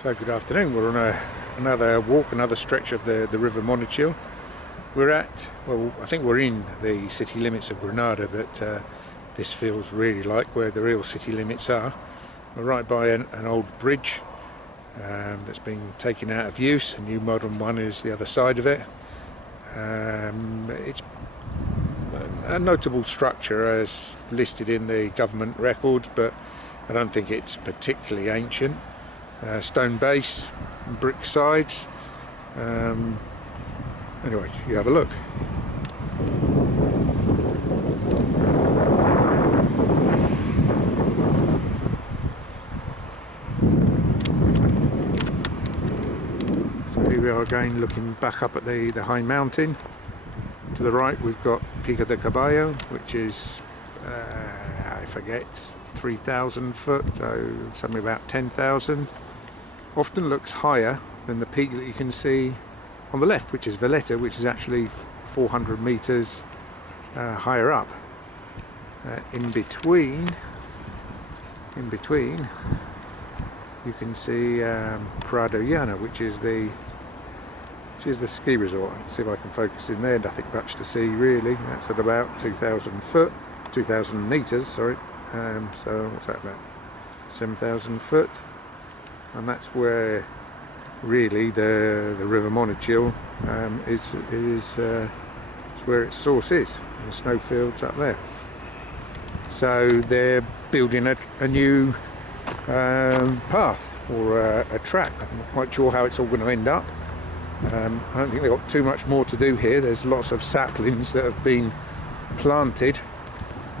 So good afternoon. We're on another walk, another stretch of the River Monachil. I think we're in the city limits of Granada, but this feels really like where the real city limits are. We're right by an old bridge that's been taken out of use. A new modern one is the other side of it. It's a notable structure as listed in the government records, but I don't think it's particularly ancient. Stone base, brick sides. Anyway, you have a look. So here we are again, looking back up at the high mountain. To the right we've got Pico de Caballo, which is I forget, 3,000 foot, so something about 10,000. Often looks higher than the peak that you can see on the left, which is Valletta, which is actually 400 meters higher up. In between you can see Prado Llano, which is the ski resort. Let's see if I can focus in there. Nothing much to see really. That's at about 2,000 meters, sorry. So what's that, about 7,000 foot? And that's where really the River Monachil is where its source is, the snowfields up there. So they're building a new path or a track. I'm not quite sure how it's all going to end up. I don't think they've got too much more to do here. There's lots of saplings that have been planted.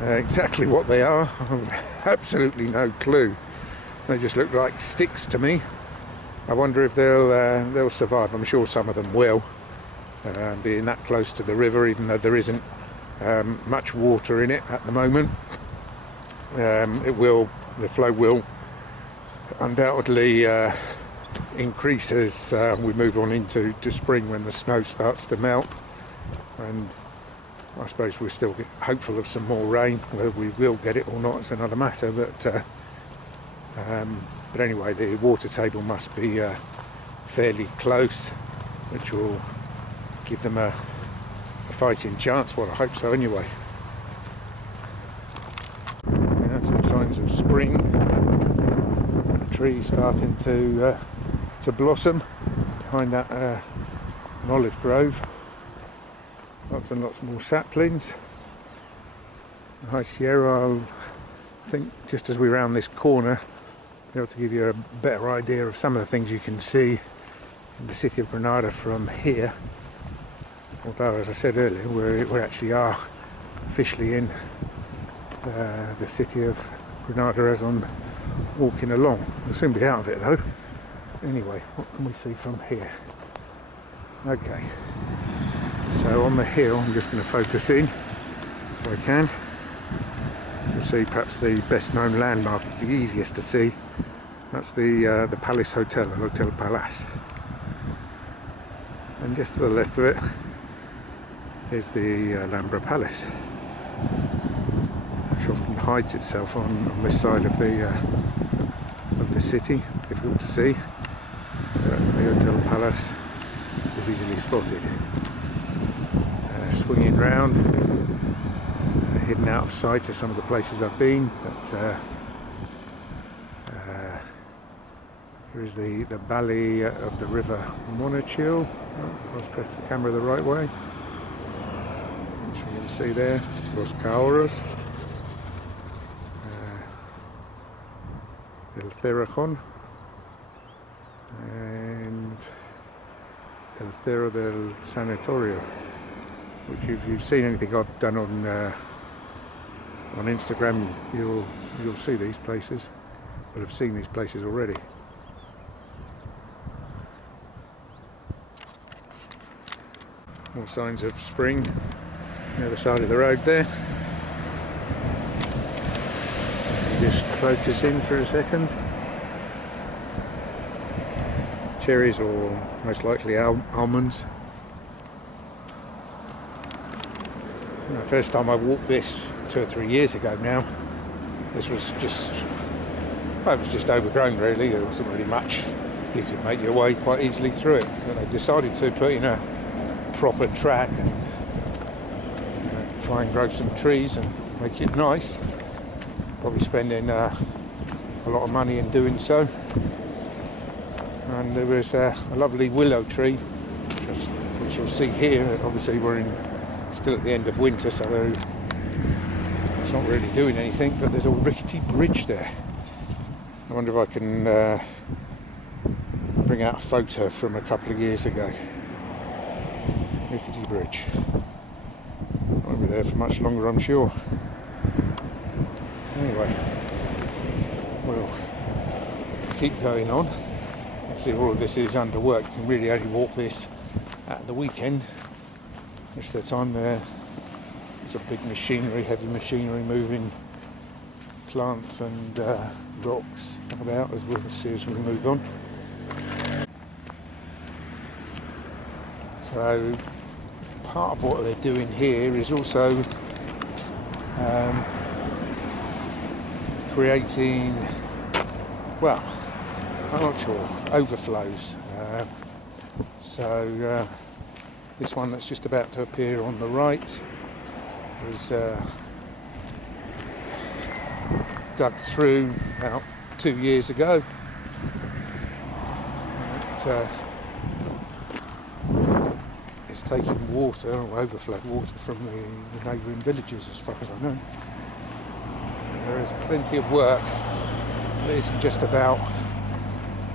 Exactly what they are, absolutely no clue. They just look like sticks to me. I wonder if they'll survive. I'm sure some of them will, being that close to the river, even though there isn't much water in it at the moment. The flow will undoubtedly increase as we move on into spring, when the snow starts to melt, and I suppose we're still hopeful of some more rain. Whether we will get it or not is another matter, but anyway, the water table must be fairly close, which will give them a fighting chance. Well, I hope so anyway. Yeah, some signs of spring. The trees starting to blossom behind that an olive grove. Lots and lots more saplings. The High Sierra, I think just as we round this corner, be able to give you a better idea of some of the things you can see in the city of Granada from here. Although, as I said earlier, we actually are officially in the city of Granada as I'm walking along. We'll soon be out of it though. Anyway, what can we see from here? Okay, so on the hill, I'm just going to focus in if I can. You'll see perhaps the best known landmark, it's the easiest to see. That's the Palace Hotel, the Hotel Palace. And just to the left of it is the Alhambra Palace, which often hides itself on this side of the city. Difficult to see. The Hotel Palace is easily spotted. Swinging round, hidden out of sight of some of the places I've been, but here is the valley of the River Monachil. Let's press the camera the right way. Which you can see there, Los Caoros, El Cerrejón, and El Cerro del Sanatorio, which if you've seen anything I've done on Instagram, you'll see these places. But I've seen these places already. More signs of spring the other side of the road there. Just focus in for a second. Cherries, or most likely almonds. The first time I walked this 2 or 3 years ago now, this was just, well, it was just overgrown really. There wasn't really much you could make your way quite easily through it. But they decided to put in a proper track and try and grow some trees and make it nice. Probably spending a lot of money in doing so. And there was a lovely willow tree, which you'll see here. Obviously we're still at the end of winter, so it's not really doing anything, but there's a rickety bridge there. I wonder if I can bring out a photo from a couple of years ago. Rickety bridge. Won't be there for much longer, I'm sure. Anyway, we'll keep going on. See, all of this is under work. You can really only walk this at the weekend. Most of the time there's a big machinery, heavy machinery moving plants and rocks about, as we'll see as we move on. So part of what they're doing here is also creating, well, I'm not sure, overflows. So this one that's just about to appear on the right was dug through about 2 years ago. It's taking water, or overflowed water, from the neighbouring villages, as far as I know. There is plenty of work. It isn't just about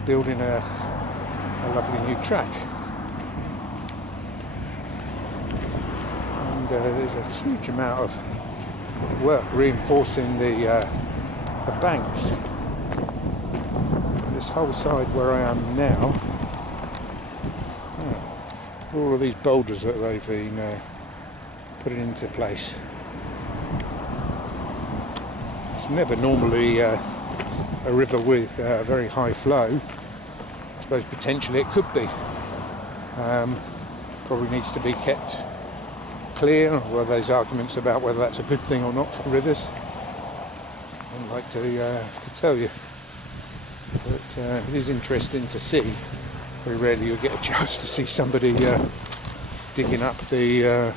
building a lovely new track. And there's a huge amount of work reinforcing the banks. This whole side where I am now, all of these boulders that they've been putting into place. It's never normally a river with very high flow. I suppose potentially it could be. Probably needs to be kept clear. Well, there's arguments about whether that's a good thing or not for rivers. I wouldn't like to tell you, but it is interesting to see. Very rarely you'll get a chance to see somebody digging up the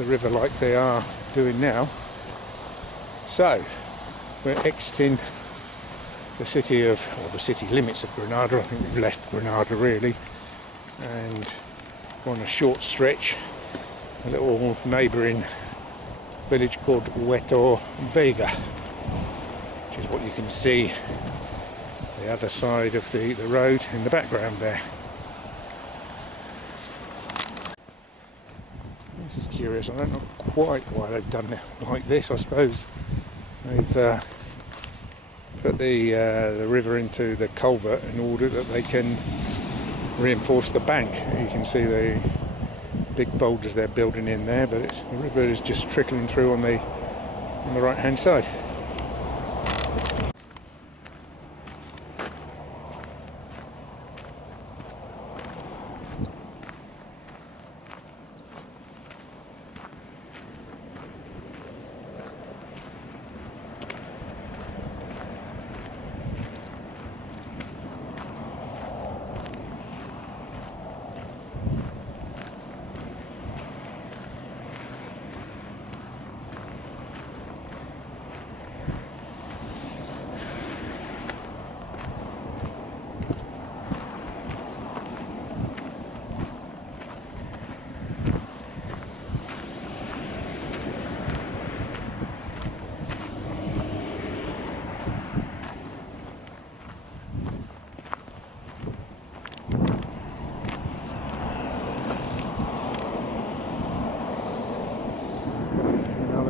river like they are doing now. So we're exiting the city limits of Granada. I think we've left Granada really, and we're on a short stretch, a little neighbouring village called Puerto Vega, which is what you can see the other side of the road in the background there. This is curious. I don't know quite why they've done it like this. I suppose they've put the river into the culvert in order that they can reinforce the bank. You can see the big boulders they're building in there, but the river is just trickling through on the right hand side.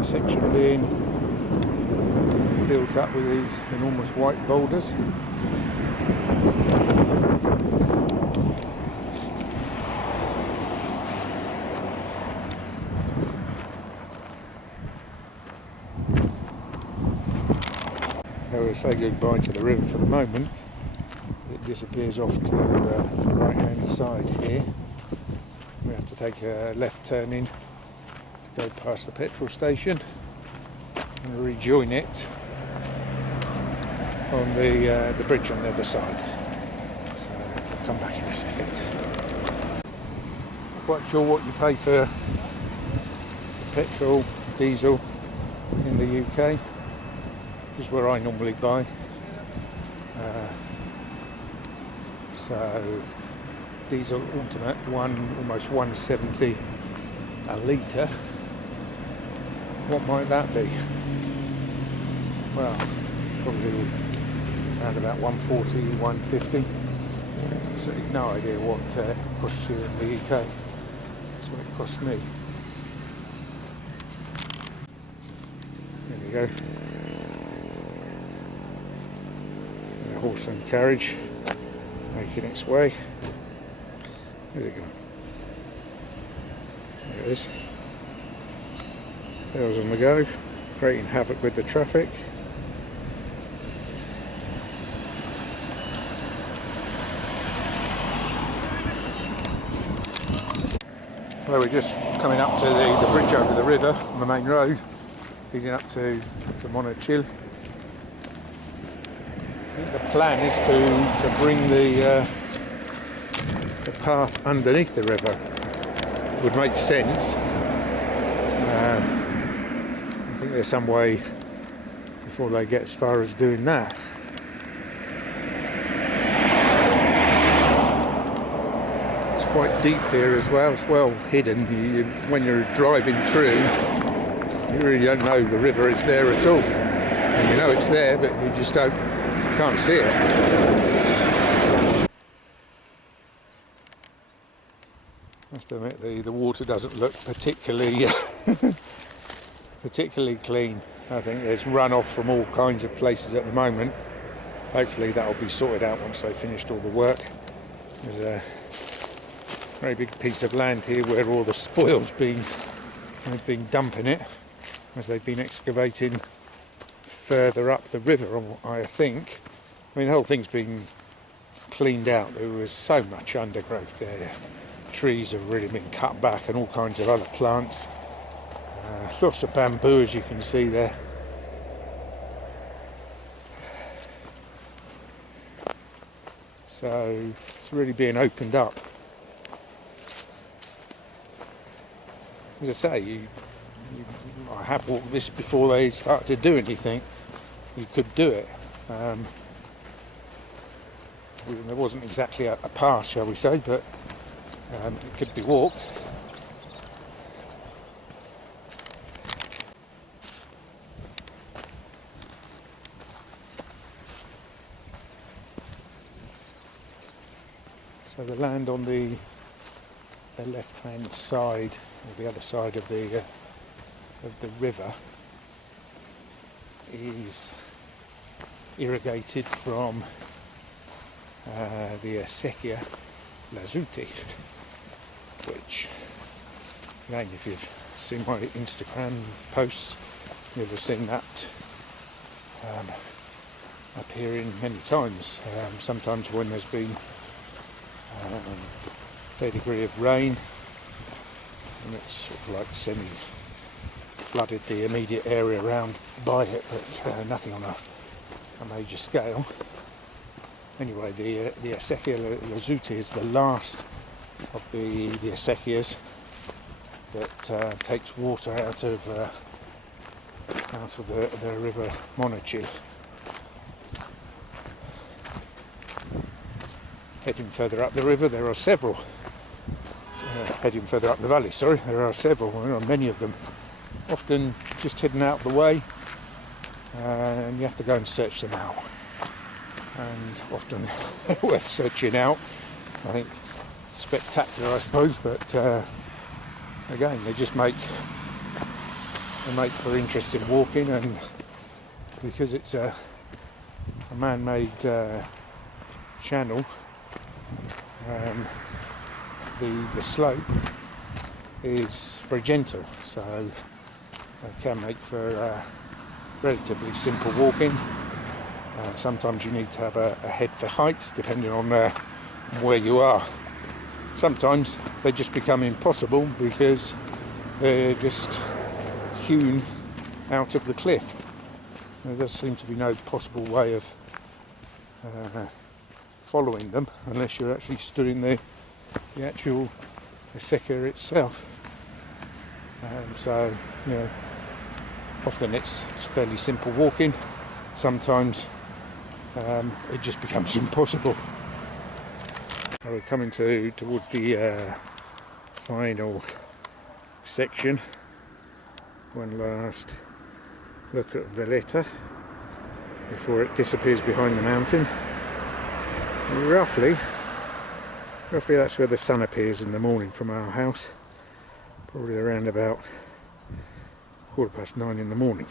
Section being built up with these enormous white boulders. So we'll say goodbye to the river for the moment. It disappears off to the right hand side here. We have to take a left turn in, go past the petrol station and rejoin it on the bridge on the other side. So come back in a second. Not quite sure what you pay for petrol, diesel in the UK. This is where I normally buy. So diesel ultimate almost 170 a litre. What might that be? Well, probably around about 140, 150. So you've no idea what it costs you in the UK. That's what it cost me. There we go. And a horse and carriage making its way. There we go. There it is. There was on the go, creating havoc with the traffic. Well, we're just coming up to the bridge over the river on the main road, leading up to Monachil. I think the plan is to bring the path underneath the river. It would make sense. I think there's some way before they get as far as doing that. It's quite deep here as well. It's well hidden. When you're driving through, you really don't know the river is there at all. And you know it's there, but you just can't see it. I must admit the water doesn't look particularly particularly clean. I think there's runoff from all kinds of places at the moment. Hopefully that will be sorted out once they've finished all the work. There's a very big piece of land here where all the spoil's they've been dumping it as they've been excavating further up the river, I think. I mean, the whole thing's been cleaned out. There was so much undergrowth there. Trees have really been cut back and all kinds of other plants. Lots of bamboo, as you can see there. So it's really being opened up. As I say, I have walked this before they started to do anything. You could do it. There wasn't exactly a path, shall we say, but it could be walked. So the land on the left-hand side, or the other side of the river, is irrigated from the acequia Lazuti, which, again, if you've seen my Instagram posts, you've ever seen that appearing many times. Sometimes when there's been a fair degree of rain, and it's sort of like semi-flooded the immediate area around by it, but nothing on a major scale. Anyway, the acequia Lazuti is the last of the acequias that takes water out of the River Monachil. Heading further up the river, there are several. Heading further up the valley, sorry, there are several. There are many of them. Often just hidden out of the way, and you have to go and search them out. And often worth searching out. I think spectacular, I suppose, but again, they just make for interesting walking, and because it's a man-made channel, the slope is very gentle, so it can make for relatively simple walking. Sometimes you need to have a head for heights, depending on where you are. Sometimes they just become impossible because they're just hewn out of the cliff. There does seem to be no possible way of following them unless you're actually stood in the actual acequia itself. So, you know, often it's fairly simple walking. Sometimes it just becomes impossible. So we're coming towards the final section. One last look at Valletta before it disappears behind the mountain. Roughly that's where the sun appears in the morning from our house. Probably around about 9:15 in the morning.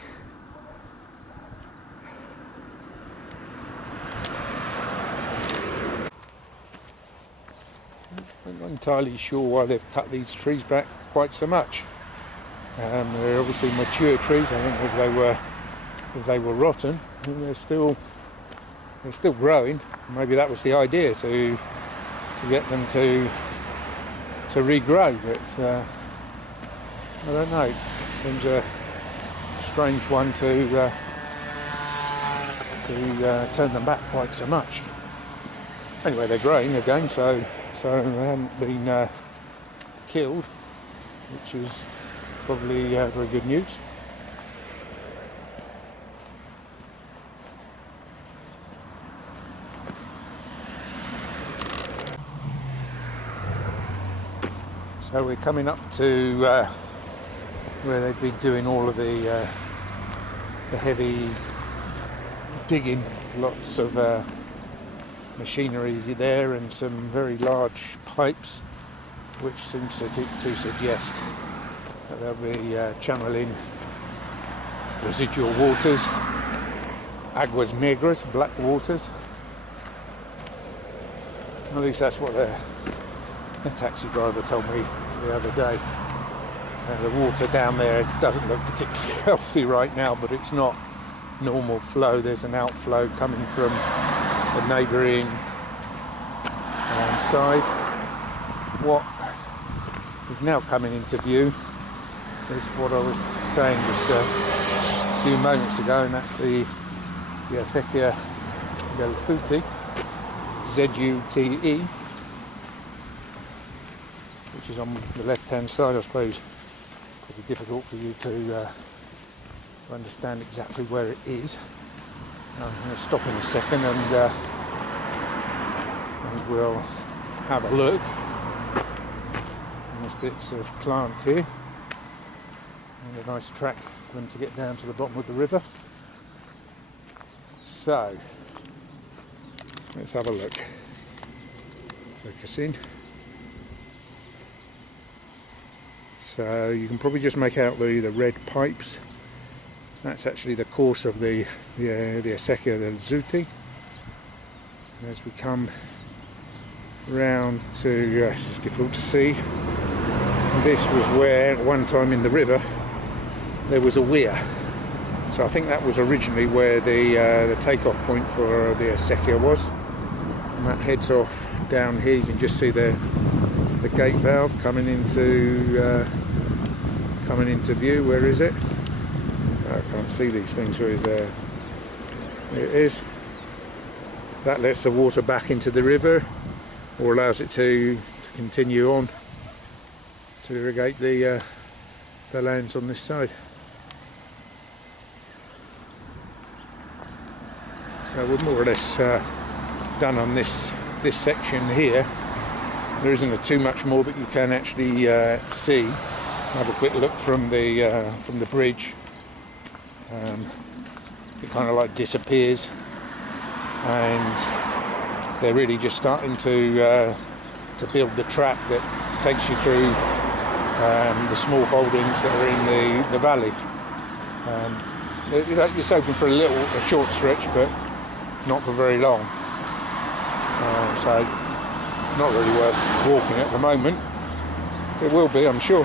I'm not entirely sure why they've cut these trees back quite so much. They're obviously mature trees. I think if they were rotten, they're still growing. Maybe that was the idea, to get them to regrow. But I don't know. It seems a strange one to turn them back quite so much. Anyway, they're growing again, so they haven't been killed, which is probably very good news. So we're coming up to where they've been doing all of the heavy digging. Lots of machinery there and some very large pipes, which seems to suggest that they'll be channeling residual waters, aguas negras, black waters. At least that's what the taxi driver told me the other day. The water down there doesn't look particularly healthy right now, but it's not normal flow. There's an outflow coming from the neighbouring side. What is now coming into view is what I was saying just a few moments ago, and that's the Acequia Zute, Z-U-T-E, which is on the left-hand side. I suppose it'll be difficult for you to understand exactly where it is. I'm going to stop in a second and we'll have a look. And there's bits of plant here, and a nice track for them to get down to the bottom of the river. So let's have a look. Focus in. So you can probably just make out the red pipes. That's actually the course of the Acequia del Zute. As we come round to, it's difficult to see, this was where at one time in the river there was a weir. So I think that was originally where the takeoff point for the Acequia was. And that heads off down here. You can just see the gate valve coming into view. Where is it? I can't see these things. Where is there? There it is. That lets the water back into the river, or allows it to continue on to irrigate the lands on this side. So we're more or less done on this section here. There isn't too much more that you can actually see. Have a quick look from the bridge. It kind of like disappears, and they're really just starting to build the track that takes you through the small holdings that are in the valley. It's open for a short stretch, but not for very long. So not really worth walking at the moment. It will be, I'm sure.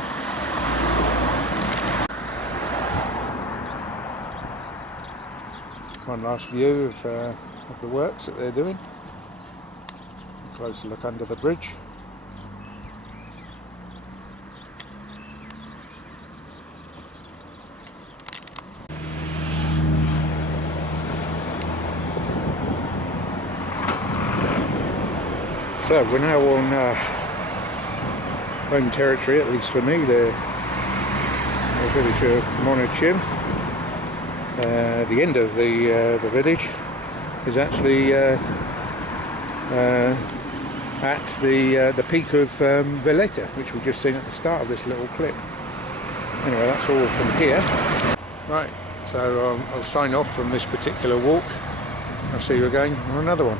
One last view of the works that they're doing. A closer look under the bridge. So we're now on home territory, at least for me, the village of Monachil. The end of the village is actually at the peak of Valletta, which we've just seen at the start of this little clip. Anyway, that's all from here. Right, so I'll sign off from this particular walk. I'll see you again on another one.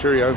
Cheerio.